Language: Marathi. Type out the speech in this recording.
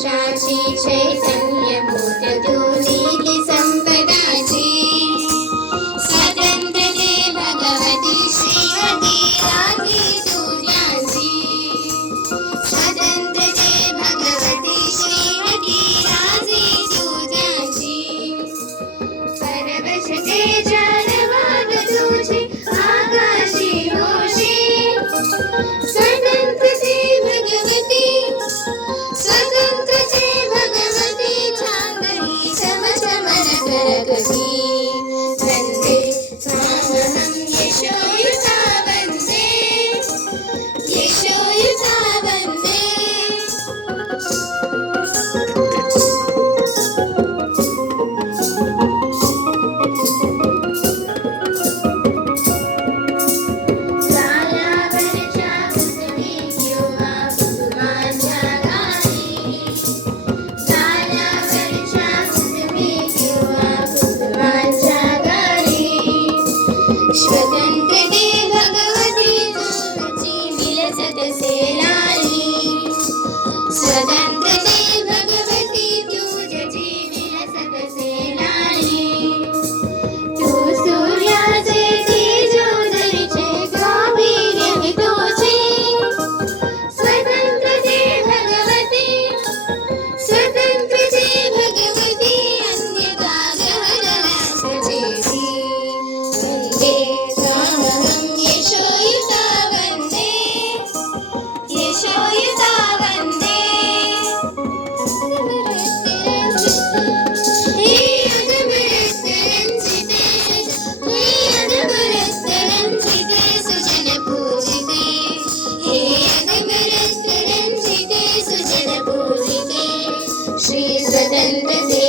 राष्ट्राची चैतन्य मोठ्योनीती संपदाची स्वतंत्रते भगवती श्रीमती राधी तुझ्याची स्वतंत्रते भगवती श्रीमती राधी तुझ्याची परवशते जानवाग तुझे आकाशी होशी स्वतंत्रते भगवती स्वतंत्रते भगवती छांदही समसमन करकती वंदे स्वामहं यशोयुता वंदे यशोयुता वंदे गालावरच्या कुसुमी किंवा कुसुमांच्या गाली गालावरच्या कुसुमी किंवा कुसुमांच्या गाली स्वतंत्रते भगवती तुझी विलसत से लाली स्वतंत्रते भगवती तुझी विलसत से लाली तू सूर्याचे तेज उदरीचे गांभीर्य तुझे स्वतंत्रते भगवती स्वतंत्रते भगवती अन्यथा गहनवासजेती वंदे स्वामहं यशोयुता वंदे यशोयुता वंदे हे अदभरस्तरंजिते हे अदभरस्तरंजिते सुजन पूजिते हे अदभरस्तरंजिते सुजन पूजिते श्री स्वतंत्रते